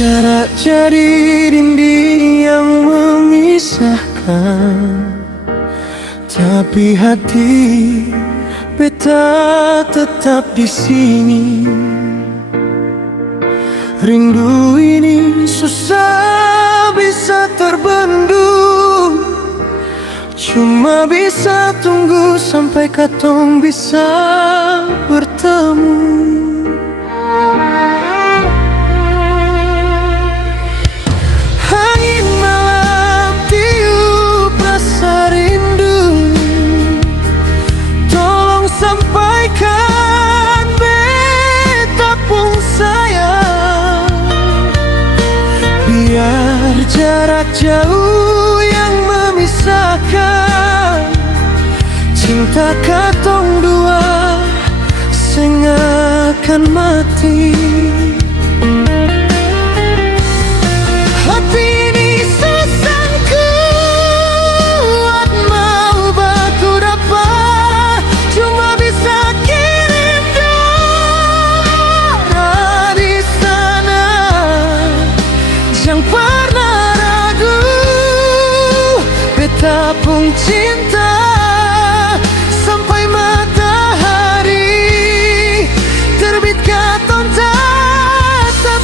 Jarak jadi dinding yang memisahkan, tapi hati beta tetap di sini. Rindu ini susah bisa terbendung, cuma bisa tunggu sampai katong bisa bertemu. Angin malam tiup rasa rindu, tolong sampaikan beta pun sayang. Biar jarak jauh yang memisahkan, cinta katong dua sing akan mati. Hati ini sesang kuat, mau baku dapat, cuma bisa kirim doa di sana. Jangan pernah ragu, beta pun cinta sampai matahari terbit katong tatap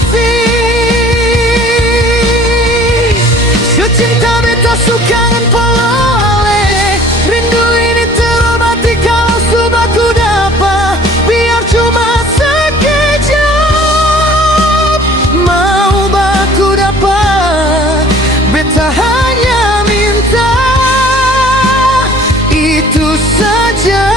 cinta beta sukangan polole. Rindu ini terobati kalau sudah ku dapat, biar cuma sekejap. Mau baku dapat, beta hanya minta itu saja.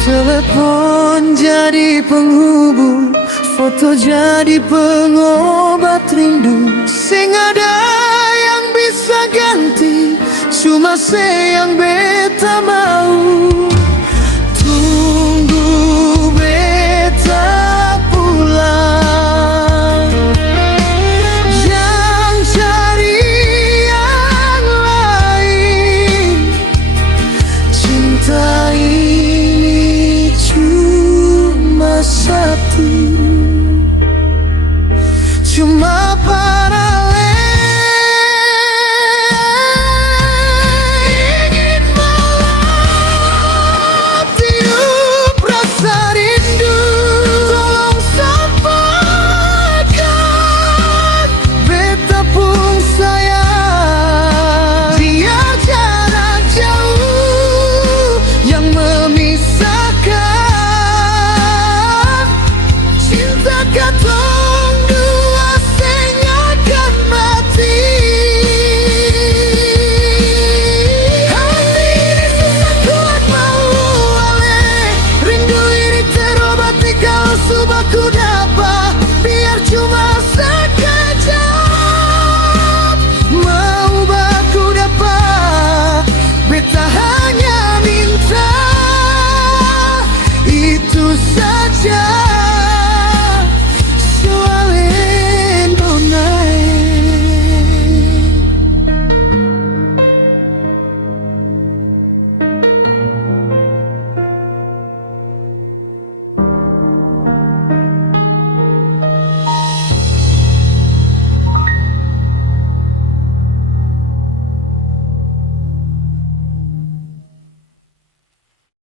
Telepon jadi penghubung, foto jadi pengobat rindu. Sing ada yang bisa ganti, cuma yang beta mau. Tunggu beta pulang, jangan cari yang lain. Cinta ini cuma satu, cuma paralel. Ingin malam tiup rasa rindu, tolong sampaikan beta pun sayang. Biar jarak jauh yang memisahkan, cinta katong dua sing akan mati. Hati ini susah kuat mau oleh, rindu ini terobati kalau sudah ku dapat, biar cuma sekejap. Mau baku dapat, beta hanya minta itu saja.